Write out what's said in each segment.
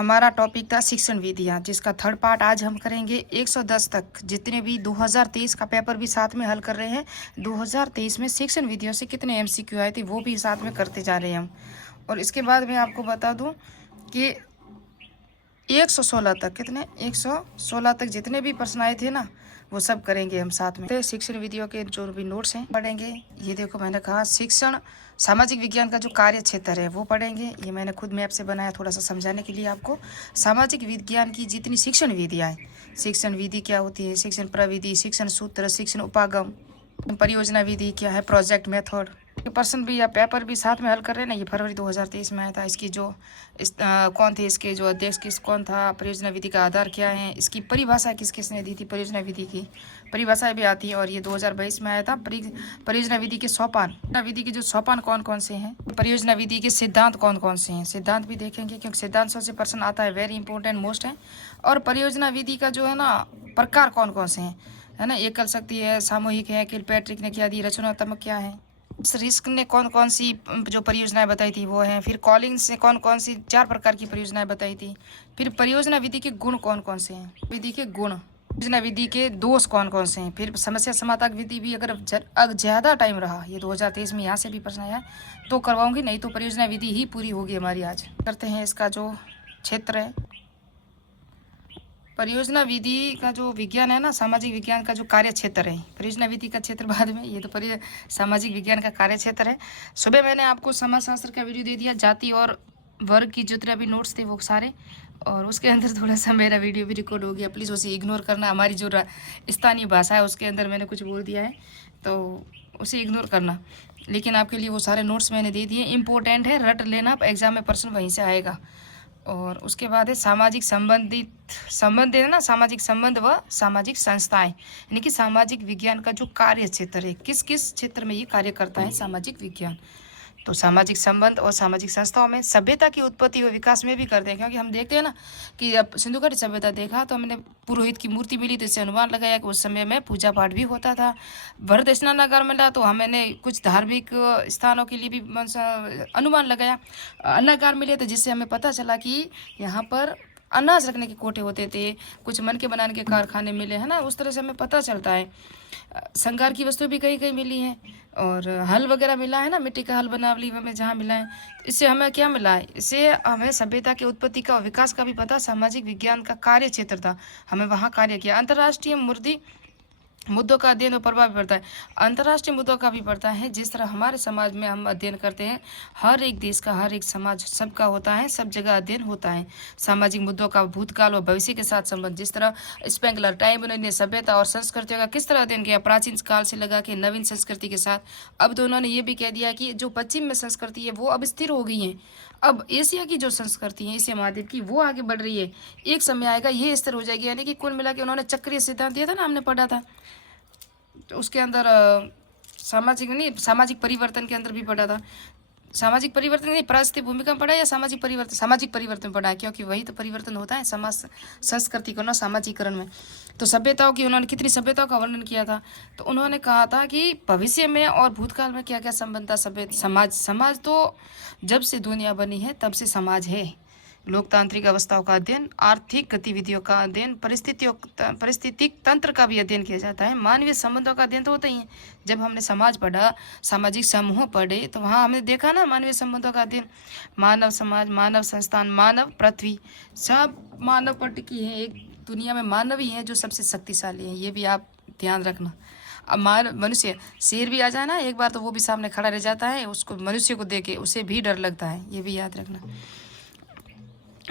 हमारा टॉपिक था शिक्षण विधियाँ, जिसका थर्ड पार्ट आज हम करेंगे। 110 तक जितने भी 2023 का पेपर भी साथ में हल कर रहे हैं। 2023 में शिक्षण विधियों से कितने एमसीक्यू आए थे वो भी साथ में करते जा रहे हैं हम। और इसके बाद मैं आपको बता दूं कि 116 तक, कितने 116 तक जितने भी प्रश्न आए थे ना, वो सब करेंगे हम साथ में। तो शिक्षण विधियों के जो भी नोट्स हैं पढ़ेंगे। ये देखो मैंने कहा शिक्षण सामाजिक विज्ञान का जो कार्य क्षेत्र है वो पढ़ेंगे। ये मैंने खुद मैप से बनाया थोड़ा सा समझाने के लिए आपको। सामाजिक विज्ञान की जितनी शिक्षण विधियाँ हैं, शिक्षण विधि क्या होती है, शिक्षण प्रविधि, शिक्षण सूत्र, शिक्षण उपागम, परियोजना विधि क्या है, प्रोजेक्ट मेथड, प्रश्न भी या पेपर भी साथ में हल कर रहे हैं ना। ये फरवरी 2023 में आया था। इसकी जो कौन थे इसके जो अध्यक्ष कौन था, परियोजना विधि का आधार क्या है, इसकी परिभाषा किसने दी थी, परियोजना विधि की परिभाषाएं भी आती है। और ये 2022 में आया था। परियोजना विधि के सोपान, विधि के जो सोपान कौन कौन से हैं, परियोजना विधि के सिद्धांत कौन कौन से हैं, सिद्धांत भी देखेंगे क्योंकि सिद्धांतों से प्रश्न आता है, वेरी इंपॉर्टेंट मोस्ट है। और परियोजना विधि का जो है ना प्रकार कौन कौन से हैं, है ना, एकल शक्ति है, सामूहिक है, किलपैट्रिक ने क्या दी, रचनात्मक क्या है, रिस्क ने कौन कौन सी जो परियोजनाएं बताई थी वो है। फिर कॉलिंग्स से कौन कौन सी 4 प्रकार की परियोजनाएं बताई थी। फिर परियोजना विधि के गुण कौन कौन से हैं, विधि के गुण, परियोजना विधि के दोष कौन कौन से हैं। फिर समस्या समाधान विधि भी अगर ज़्यादा टाइम रहा, ये 2023 में यहाँ से भी प्रश्न आया तो करवाऊंगी, नहीं तो परियोजना विधि ही पूरी होगी हमारी। आज करते हैं इसका जो क्षेत्र है, परियोजना विधि का जो विज्ञान है ना, सामाजिक विज्ञान का जो कार्य क्षेत्र है। परियोजना विधि का क्षेत्र बाद में, ये तो सामाजिक विज्ञान का कार्य क्षेत्र है। सुबह मैंने आपको समाजशास्त्र का वीडियो दे दिया, जाति और वर्ग की जितने भी नोट्स थे वो सारे, और उसके अंदर थोड़ा सा मेरा वीडियो भी रिकॉर्ड हो गया, प्लीज़ उसे इग्नोर करना। हमारी जो स्थानीय भाषा है उसके अंदर मैंने कुछ बोल दिया है तो उसे इग्नोर करना। लेकिन आपके लिए वो सारे नोट्स मैंने दे दिए, इंपॉर्टेंट है, रट लेना, एग्जाम में प्रश्न वहीं से आएगा। और उसके बाद है सामाजिक संबंध है ना, सामाजिक संबंध व सामाजिक संस्थाएं, यानी कि सामाजिक विज्ञान का जो कार्य क्षेत्र है, किस किस क्षेत्र में ये कार्य करता है सामाजिक विज्ञान। तो सामाजिक संबंध और सामाजिक संस्थाओं में सभ्यता की उत्पत्ति व विकास में भी करते हैं। क्योंकि हम देखते हैं ना कि अब सिंधु घाटी सभ्यता देखा तो हमने पुरोहित की मूर्ति मिली तो इससे अनुमान लगाया कि उस समय में पूजा पाठ भी होता था। भरत स्नानागार मिला तो हमने कुछ धार्मिक स्थानों के लिए भी अनुमान लगाया। अन्नागार मिले तो जिससे हमें पता चला कि यहाँ पर अनाज रखने के कोठे होते थे, कुछ मन के बनाने के कारखाने मिले, है ना, उस तरह से हमें पता चलता है। श्रृंगार की वस्तु भी कहीं कहीं मिली हैं, और हल वगैरह मिला है ना, मिट्टी का हल बनावली हमें जहाँ मिला है। इससे हमें क्या मिला है, इससे हमें सभ्यता की उत्पत्ति का विकास का भी पता। सामाजिक विज्ञान का कार्य क्षेत्र था, हमें वहाँ कार्य किया। अंतर्राष्ट्रीय मुद्दों का अध्ययन और प्रभाव भी पड़ता है। अंतर्राष्ट्रीय मुद्दों का भी पड़ता है, जिस तरह हमारे समाज में हम अध्ययन करते हैं, हर एक देश का, हर एक समाज सबका होता है, सब जगह अध्ययन होता है। सामाजिक मुद्दों का भूतकाल और भविष्य के साथ संबंध, जिस तरह स्पेंगलर टाइमन ने सभ्यता और संस्कृतियों का किस तरह अध्ययन किया, प्राचीन काल से लगा के नवीन संस्कृति के साथ। अब तो उन्होंने ये भी कह दिया कि जो पश्चिम में संस्कृति है वो अब स्थिर हो गई है, अब एशिया की जो संस्कृति है, एशिया महाद्वीप की, वो आगे बढ़ रही है। एक समय आएगा ये स्थिर हो जाएगी। यानी कि कुल मिला के उन्होंने चक्रीय सिद्धांत दिया था ना, हमने पढ़ा था, तो उसके अंदर सामाजिक परिवर्तन के अंदर भी पढ़ा था। सामाजिक परिवर्तन नहीं, पारिस्थितिक भूमिका में पढ़ा या सामाजिक परिवर्तन पढ़ा है, क्योंकि वही तो परिवर्तन होता है समाज संस्कृति को ना, सामाजिकरण में। तो सभ्यताओं की उन्होंने कितनी सभ्यताओं का वर्णन किया था, तो उन्होंने कहा था कि भविष्य में और भूतकाल में क्या क्या संबंध था। समाज तो जब से दुनिया बनी है तब से समाज है। लोकतांत्रिक अवस्थाओं का अध्ययन, आर्थिक गतिविधियों का अध्ययन, परिस्थितिक तंत्र का भी अध्ययन किया जाता है। मानवीय संबंधों का अध्ययन तो होता ही है। जब हमने समाज पढ़ा, सामाजिक समूह पढ़े, तो वहाँ हमने देखा ना मानवीय संबंधों का अध्ययन, मानव समाज, मानव संस्थान, मानव पृथ्वी, सब मानव पर टिकी है। एक दुनिया में मानव ही है जो सबसे शक्तिशाली है, ये भी आप ध्यान रखना। अब मनुष्य, शेर भी आ जाए ना एक बार तो वो भी सामने खड़ा रह जाता है, उसको मनुष्य को देखे उसे भी डर लगता है, ये भी याद रखना।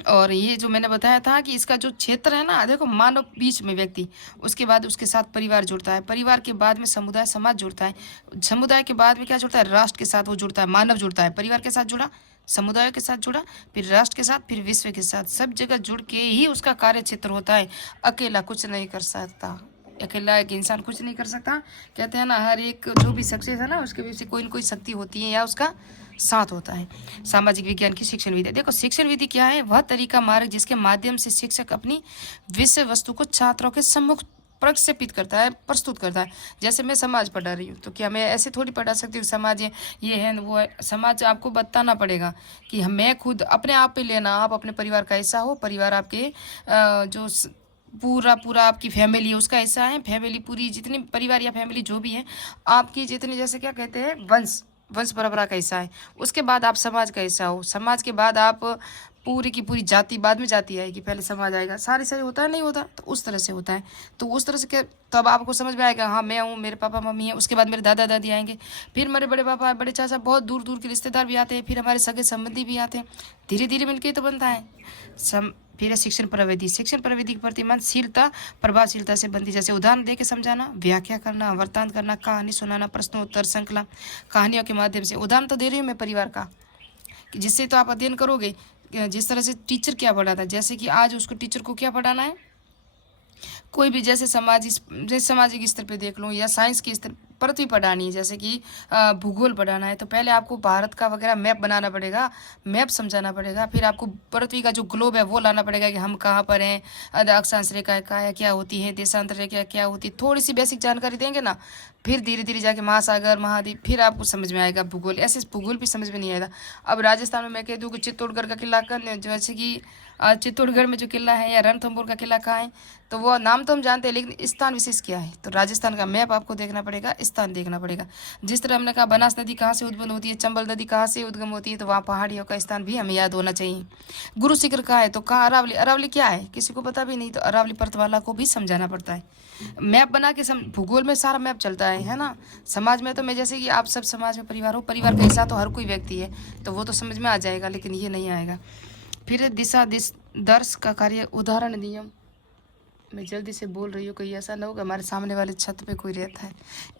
और ये जो मैंने बताया था कि इसका जो क्षेत्र है ना, देखो मानव बीच में व्यक्ति, उसके बाद उसके साथ परिवार जुड़ता है, परिवार के बाद में समुदाय समाज जुड़ता है, समुदाय के बाद में क्या जुड़ता है, राष्ट्र के साथ वो जुड़ता है, मानव जुड़ता है, परिवार के साथ जुड़ा, समुदाय के साथ जुड़ा, फिर राष्ट्र के साथ, फिर विश्व के साथ, सब जगह जुड़ के ही उसका कार्य क्षेत्र होता है। अकेला कुछ नहीं कर सकता, अकेला एक इंसान कुछ नहीं कर सकता। कहते हैं ना, हर एक जो भी सक्सेस है ना उसके पीछे कोई न कोई शक्ति होती है या उसका साथ होता है। सामाजिक विज्ञान की शिक्षण विधि, देखो शिक्षण विधि क्या है, वह तरीका मार्ग जिसके माध्यम से शिक्षक अपनी विषय वस्तु को छात्रों के सम्मुख प्रक्षेपित करता है, प्रस्तुत करता है। जैसे मैं समाज पढ़ा रही हूँ तो क्या मैं ऐसे थोड़ी पढ़ा सकती हूँ समाज ये है वो है। समाज आपको बताना पड़ेगा कि मैं खुद अपने आप पे लेना, आप अपने परिवार का हिस्सा हो, परिवार आपके जो पूरा पूरा आपकी फैमिली है उसका हिस्सा है, फैमिली पूरी जितनी परिवार या फैमिली जो भी है आपकी जितनी, जैसे क्या कहते हैं, वंश परंपरा का हिस्सा है। उसके बाद आप समाज का हिस्सा हो, समाज के बाद आप पूरी की पूरी जाति, बाद में जाति आएगी, पहले समाज आएगा। सारी सारी होता है नहीं होता, तो उस तरह से होता है। तो उस तरह से क्या, तब आपको समझ में आएगा हाँ मैं हूँ, मेरे पापा मम्मी है, उसके बाद मेरे दादा दादी आएंगे, फिर मेरे बड़े पापा बड़े चाचा, बहुत दूर दूर के रिश्तेदार भी आते हैं, फिर हमारे सगे संबंधी भी आते हैं। धीरे धीरे मिलकर तो बनता है फिर है शिक्षण प्रविधि। शिक्षण प्रविधि की प्रतिमानशीलता प्रभावशीलता से बनती, जैसे उदाहरण दे के समझाना, व्याख्या करना, वृत्तांत करना, कहानी सुनाना, प्रश्नोत्तर श्रृंखला, कहानियों के माध्यम से। उदाहरण तो दे रही हूँ मैं परिवार का, जिससे तो आप अध्ययन करोगे। जिस तरह से टीचर क्या पढ़ाता है, जैसे कि आज उसको टीचर को क्या पढ़ाना है, कोई भी जैसे सामाजिक स्तर पे देख लो या साइंस के स्तर, पृथ्वी पढ़ानी है, जैसे कि भूगोल पढ़ाना है, तो पहले आपको भारत का वगैरह मैप बनाना पड़ेगा, मैप समझाना पड़ेगा। फिर आपको पृथ्वी का जो ग्लोब है वो लाना पड़ेगा कि हम कहाँ पर हैं, अक्षांश रेखा क्या होती है, देशांतर रेखा क्या होती है, थोड़ी सी बेसिक जानकारी देंगे ना, फिर धीरे धीरे जाके महासागर महाद्वीप, फिर आपको समझ में आएगा भूगोल। ऐसे भूगोल भी समझ में नहीं आएगा। अब राजस्थान में मैं कह दूँ कि चित्तौड़गढ़ का किला जैसे कि चित्तौड़गढ़ में जो किला है या रणथंभौर का किला कहाँ है, तो वो नाम तो हम जानते हैं, लेकिन स्थान विशेष क्या है, तो राजस्थान का मैप आपको देखना पड़ेगा, स्थान देखना पड़ेगा। जिस तरह हमने कहा बनास नदी कहाँ से उत्पन्न होती है, चंबल नदी कहाँ से उद्गम होती है, तो वहाँ पहाड़ियों का स्थान भी हमें याद होना चाहिए। गुरु शिखर कहाँ है, तो कहाँ अरावली, अरावली क्या है किसी को पता भी नहीं, तो अरावली पर्वतमाला को भी समझाना पड़ता है। मैप बना के भूगोल में सारा मैप चलता है ना। समाज में तो मैं जैसे कि आप सब समाज में परिवार हो, परिवार का हिस्सा तो हर कोई व्यक्ति है, तो वो तो समझ में आ जाएगा, लेकिन ये नहीं आएगा। फिर दिशा दर्श का कार्य, उदाहरण नियम। मैं जल्दी से बोल रही हूँ, कहीं ऐसा ना होगा हमारे सामने वाले छत पे कोई रहता है,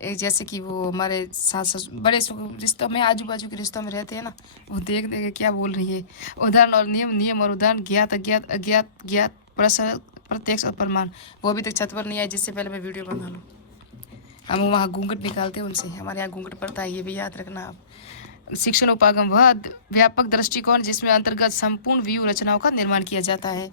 एक जैसे कि वो हमारे सास बड़े रिश्तों में, आजू बाजू के रिश्तों में रहते हैं ना, वो देख देख क्या बोल रही है। उदाहरण और नियम, नियम और उदाहरण, ज्ञात अज्ञात, अज्ञात ज्ञात, प्रत्यक्ष और प्रमाण। वो अभी तक छत पर नहीं आए, जिससे पहले मैं वीडियो बना लूँ। हम वहाँ घूंघट निकालते हैं उनसे, हमारे यहाँ घूंघट पड़ता है, ये भी याद रखना आप। शिक्षण उपागम वह व्यापक दृष्टिकोण जिसमें अंतर्गत संपूर्ण व्यू रचनाओं का निर्माण किया जाता है।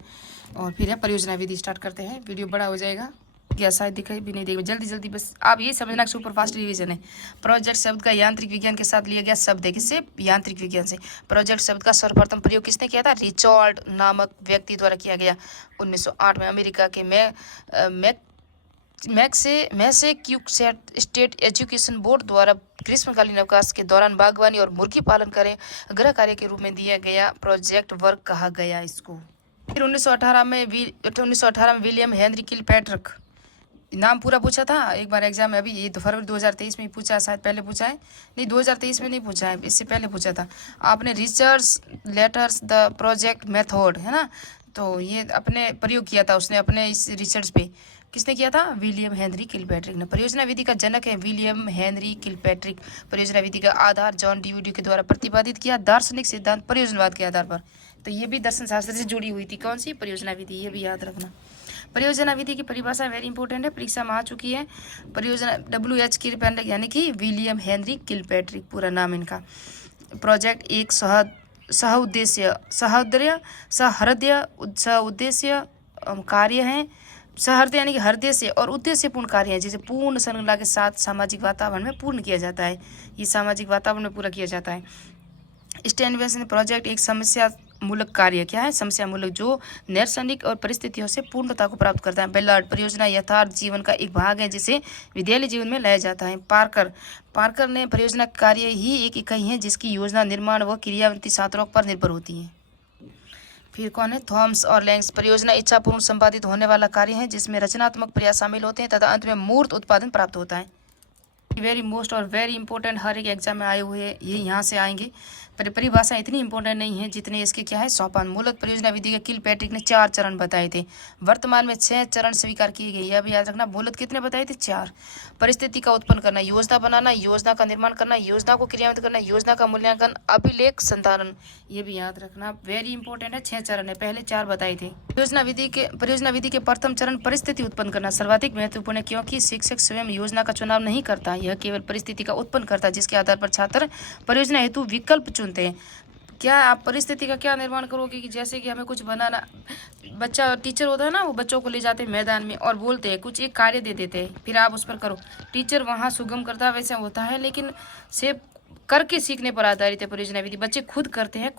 और फिर है परियोजना विधि। स्टार्ट करते हैं, वीडियो बड़ा हो जाएगा क्या शायद दिखाई भी नहीं देगा, जल्दी जल्दी बस आप ये समझना कि सुपर फास्ट रिवीजन है। प्रोजेक्ट शब्द का यांत्रिक विज्ञान के साथ लिया गया शब्द है, किससे, यांत्रिक विज्ञान से। प्रोजेक्ट शब्द का सर्वप्रथम प्रयोग किसने किया था, रिचर्ड नामक व्यक्ति द्वारा किया गया 1908 में। अमेरिका के मैसेच्यूसेट्स स्टेट एजुकेशन बोर्ड द्वारा ग्रीष्मकालीन अवकाश के दौरान बागवानी और मुर्गी पालन करें गृह कार्य के रूप में दिया गया प्रोजेक्ट वर्क कहा गया इसको। फिर 1918 में विलियम हेनरी किलपैट्रिक, नाम पूरा पूछा था एक बार एग्जाम में, अभी ये फरवरी 2023 में पूछा, शायद पहले पूछा है, नहीं 2023 में नहीं पूछा है, इससे पहले पूछा था आपने। Research letters the project method है ना, तो ये अपने प्रयोग किया था उसने अपने इस रिसर्च पे। किसने किया था, विलियम हेनरी किलपैट्रिक ने। परियोजना विधि का जनक है विलियम हेनरी किलपैट्रिक। परियोजना विधि का आधार जॉन डीवी के द्वारा प्रतिपादित किया दार्शनिक सिद्धांत परियोजनावाद के आधार पर। तो ये भी दर्शन शास्त्र से जुड़ी हुई थी, कौन सी, परियोजना विधि, ये भी याद रखना। परियोजना विधि की परिभाषा वेरी इंपॉर्टेंट है, परीक्षा में आ चुकी है। परियोजना WH किलपैट्रिक यानी कि विलियम हेनरी किलपैट्रिक पूरा नाम इनका। प्रोजेक्ट एक सहृदय कार्य है। सहृदय यानी कि हृदय से और उद्देश्यपूर्ण कार्य है, जिसे पूर्ण संलग्नता के साथ सामाजिक वातावरण में पूर्ण किया जाता है। ये सामाजिक वातावरण में पूरा किया जाता है। स्टैंडवेसन प्रोजेक्ट एक समस्या मूलक कार्य, क्या है, समस्या मूलक, जो नैसर्गिक और परिस्थितियों से पूर्णता को प्राप्त करता है। बेलार्ड परियोजना यथार्थ जीवन का एक भाग है, जिसे विद्यालय जीवन में लाया जाता है। पार्कर ने परियोजना कार्य ही एक इकाई है जिसकी योजना, निर्माण व क्रियान्वित छात्रों पर निर्भर होती है। फिर कौन है, थॉम्स और लैंग्स। परियोजना इच्छापूर्ण संपादित होने वाला कार्य है जिसमें रचनात्मक प्रयास शामिल होते हैं तथा अंत में मूर्त उत्पादन प्राप्त होता है। वेरी मोस्ट और वेरी इंपॉर्टेंट, हर एक एग्जाम में आए हुए ये यहाँ से आएंगे। पर परिभाषा इतनी इंपॉर्टेंट नहीं है जितने इसके क्या है सोपान। मूलत परियोजना विधि के किलपैट्रिक ने 4 चरण बताए थे, वर्तमान में 6 चरण स्वीकार किए गए। यह भी याद रखना, मूलत कितने बताए थे, 4। परिस्थिति का उत्पन्न करना, योजना बनाना, योजना का निर्माण करना, योजना को क्रियान्वित करना, योजना का मूल्यांकन, अभिलेख संधारण, ये भी याद रखना, वेरी इंपॉर्टेंट है। 6 चरण है, पहले 4 बताए थे। परियोजना विधि के प्रथम चरण परिस्थिति उत्पन्न करना सर्वाधिक महत्वपूर्ण है, क्योंकि शिक्षक स्वयं योजना का चुनाव नहीं करता, यह केवल परिस्थिति का उत्पन्न करता है जिसके आधार पर छात्र परियोजना हेतु विकल्प चुनते हैं। क्या आप परिस्थिति का क्या निर्माण करोगे कि जैसे कि हमें कुछ बनाना, बच्चा टीचर होता है ना, वो बच्चों को ले जाते हैं मैदान में और बोलते हैं कुछ एक कार्य दे देते हैं, फिर आप उस पर करो। टीचर वहाँ सुगम करता वैसे होता है, लेकिन से करके सीखने पर आधारित है परियोजना विधि। बच्चे खुद करते हैं।